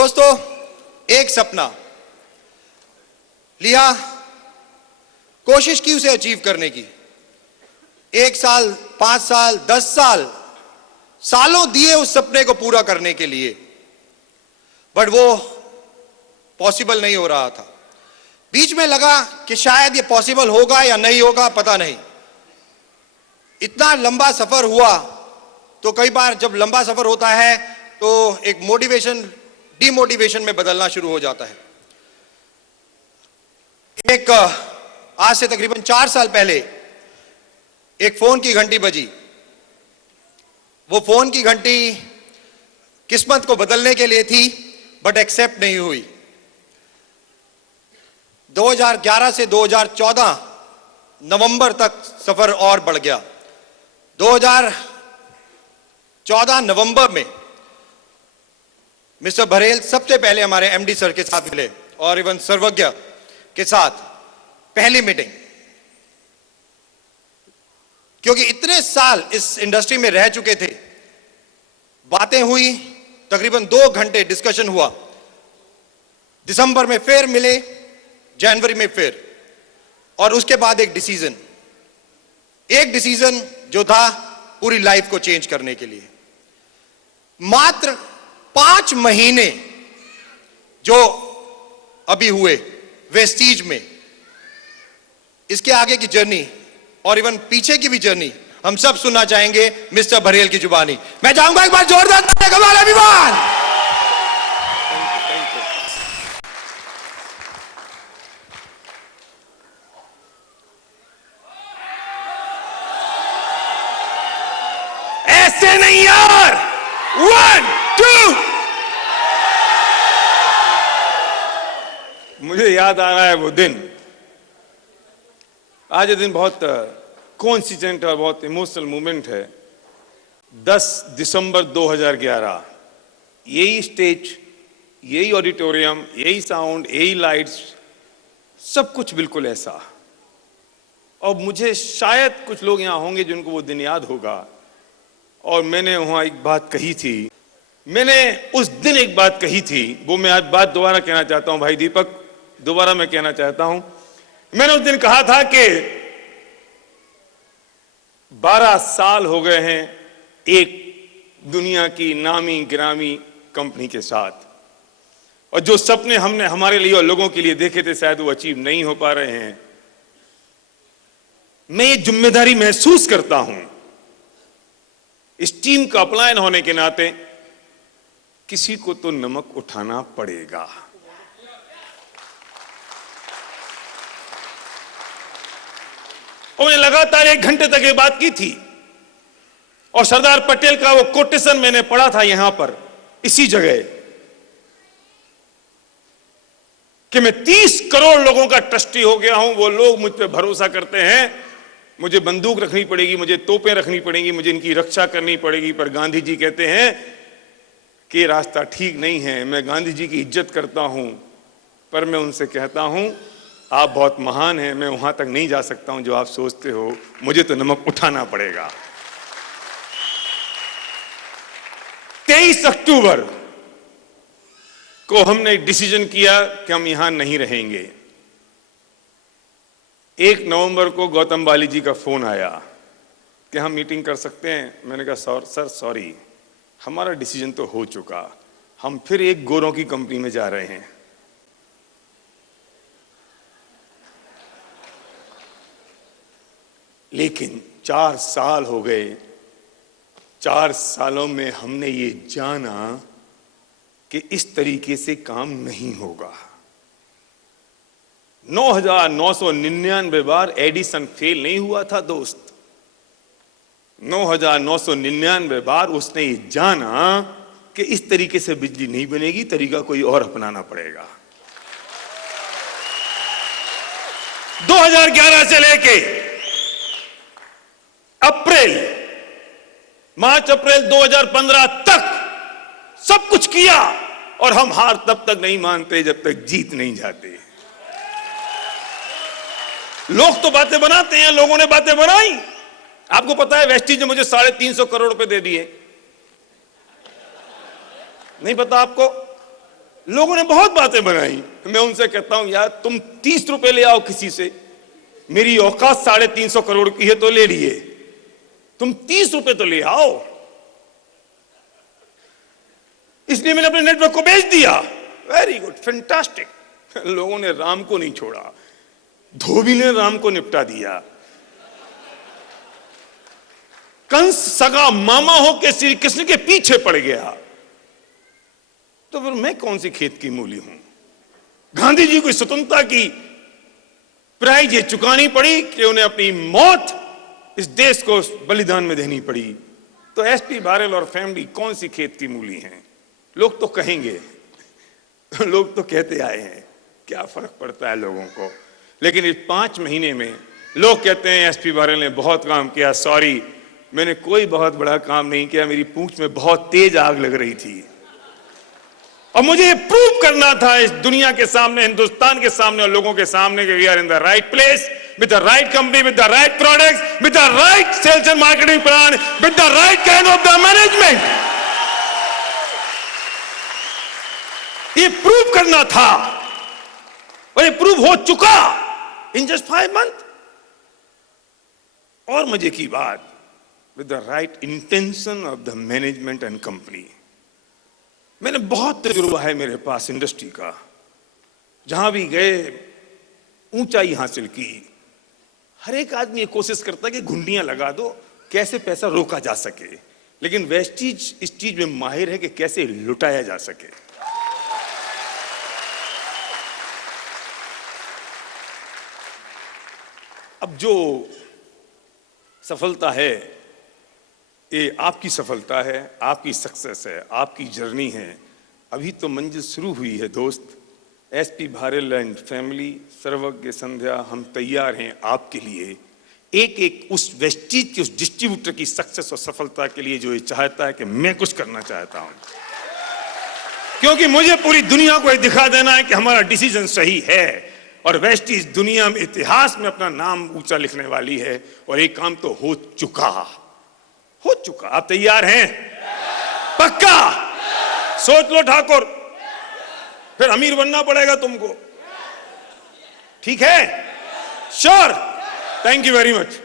दोस्तों, एक सपना लिया, कोशिश की उसे अचीव करने की। 1 साल, 5 साल, 10 साल, सालों दिए उस सपने को पूरा करने के लिए, बट वो पॉसिबल नहीं हो रहा था। बीच में लगा कि शायद ये पॉसिबल होगा या नहीं होगा, पता नहीं। इतना लंबा सफर हुआ तो कई बार जब लंबा सफर होता है तो एक मोटिवेशन डिमोटिवेशन में बदलना शुरू हो जाता है। आज से तकरीबन 4 साल पहले एक फोन की घंटी बजी। वो फोन की घंटी किस्मत को बदलने के लिए थी, बट एक्सेप्ट नहीं हुई। 2011 से 2014 नवंबर तक सफर और बढ़ गया। 2014 नवंबर में मिस्टर बरेल सबसे पहले हमारे एमडी सर के साथ मिले और इवन सर्वज्ञ के साथ पहली मीटिंग। क्योंकि इतने साल इस इंडस्ट्री में रह चुके थे, बातें हुई, तकरीबन 2 घंटे डिस्कशन हुआ। दिसंबर में फिर मिले, जनवरी में फिर, और उसके बाद एक डिसीजन जो था पूरी लाइफ को चेंज करने के लिए। मात्र 5 महीने जो अभी हुए वेस्टीज में, इसके आगे की जर्नी और इवन पीछे की भी जर्नी हम सब सुनना चाहेंगे मिस्टर बरेल की जुबानी। मैं चाहूंगा एक बार जोरदार कमाल अभिमान। ऐसे नहीं यार। 1 2 मुझे याद आ रहा है वो दिन। आज ये दिन बहुत कोइंसिडेंट और बहुत इमोशनल मोमेंट है। 10 दिसंबर 2011, यही स्टेज, यही ऑडिटोरियम, यही साउंड, यही लाइट्स, सब कुछ बिल्कुल ऐसा। और मुझे शायद कुछ लोग यहाँ होंगे जिनको वो दिन याद होगा। और मैंने वहाँ एक बात कही थी, मैंने उस दिन एक बात कही थी, वो मैं आज बात दोबारा कहना चाहता हूँ। भाई दीपक, दोबारा मैं कहना चाहता हूँ। मैंने उस दिन कहा था कि 12 साल हो गए हैं एक दुनिया की नामी गिरामी कंपनी के साथ, और जो सपने हमने हमारे लिए और लोगों के लिए देखे थे शायद वो अचीव नहीं हो पा रहे हैं। मैं ये जिम्मेदारी महसूस करता हूं इस टीम का अपलायन होने के नाते, किसी को तो नमक उठाना पड़ेगा। और मैंने लगातार 1 घंटे तक ये बात की थी, और सरदार पटेल का वो कोटेशन मैंने पढ़ा था यहां पर इसी जगह, कि मैं 30 करोड़ लोगों का ट्रस्टी हो गया हूं। वो लोग मुझ पे भरोसा करते हैं। मुझे बंदूक रखनी पड़ेगी, मुझे तोपें रखनी पड़ेंगी, मुझे इनकी रक्षा करनी पड़ेगी, पर गांधी जी कहते हैं कि रास्ता ठीक नहीं है। मैं गांधी जी की इज्जत करता हूं, पर मैं उनसे कहता हूं आप बहुत महान हैं, मैं वहां तक नहीं जा सकता हूं जो आप सोचते हो, मुझे तो नमक उठाना पड़ेगा। 23 अक्टूबर को हमने डिसीजन किया कि हम यहां नहीं रहेंगे। 1 नवंबर को गौतम बाली जी का फोन आया कि हम मीटिंग कर सकते हैं। मैंने कहा सर सॉरी, हमारा डिसीजन तो हो चुका, हम फिर एक गोरों की कंपनी में जा रहे हैं। लेकिन 4 साल हो गए। 4 सालों में हमने ये जाना कि इस तरीके से काम नहीं होगा। 9,999 बार एडिसन फेल नहीं हुआ था दोस्त। 9,999 बार उसने ये जाना कि इस तरीके से बिजली नहीं बनेगी, तरीका कोई और अपनाना पड़ेगा। 2011 से लेके मार्च अप्रैल 2015 तक सब कुछ किया, और हम हार तब तक नहीं मानते जब तक जीत नहीं जाते। लोग तो बातें बनाते हैं, लोगों ने बातें बनाई। आपको पता है वेस्टीज ने मुझे 350 करोड़ रुपए दे दिए, नहीं पता आपको? लोगों ने बहुत बातें बनाई। मैं उनसे कहता हूं यार तुम 30 रुपए ले आओ किसी से, मेरी औकात 350 करोड़ की है तो ले लिए, तुम 30 रुपए तो ले आओ। इसलिए मैंने अपने नेटवर्क को बेच दिया। Very good, fantastic. लोगों ने राम को नहीं छोड़ा, धोबी ने राम को निपटा दिया। कंस सगा मामा हो के श्री कृष्ण के पीछे पड़ गया, तो फिर मैं कौन सी खेत की मूली हूं? गांधी जी को स्वतंत्रता की प्राइज ये चुकानी पड़ी कि उन्हें अपनी मौत इस देश को बलिदान में देनी पड़ी। तो एसपी बारेल और फैमिली कौन सी खेत की मूली हैं? लोग तो कहेंगे, लोग तो कहते आए हैं, क्या फर्क पड़ता है लोगों को। लेकिन इस 5 महीने में लोग कहते हैं एसपी बारेल ने बहुत काम किया। सॉरी, मैंने कोई बहुत बड़ा काम नहीं किया, मेरी पूंछ में बहुत तेज आग लग रही थी और मुझे ये प्रूव करना था इस दुनिया के सामने, हिंदुस्तान के सामने और लोगों के सामने कि we are in the right place with the right company, with the right products, with the right sales and marketing plan, with the right kind of the management. ये प्रूव करना था और ये प्रूव हो चुका इन जस्ट 5 मंथ। और मजे की बात, with the right intention of the management and company. मैंने बहुत तजुर्बा है मेरे पास इंडस्ट्री का, जहां भी गए ऊंचाई हासिल की। हर एक आदमी ये कोशिश करता है कि घुंडियां लगा दो, कैसे पैसा रोका जा सके, लेकिन वेस्टीज इस चीज में माहिर है कि कैसे लुटाया जा सके। अब जो सफलता है ये आपकी सफलता है, आपकी सक्सेस है, आपकी जर्नी है। अभी तो मंजिल शुरू हुई है दोस्त। एसपी बारेल एंड फैमिली, सर्वज्ञ संध्या, हम तैयार हैं आपके लिए। एक एक उस वेस्टीज के उस डिस्ट्रीब्यूटर की सक्सेस और सफलता के लिए जो ये चाहता है कि मैं कुछ करना चाहता हूं, क्योंकि मुझे पूरी दुनिया को ये दिखा देना है कि हमारा डिसीजन सही है और वेस्टीज दुनिया में, इतिहास में अपना नाम ऊंचा लिखने वाली है। और एक काम तो हो चुका। आप तैयार हैं? पक्का? सोच लो ठाकुर, फिर अमीर बनना पड़ेगा तुमको। ठीक है? Sure? Thank you very much.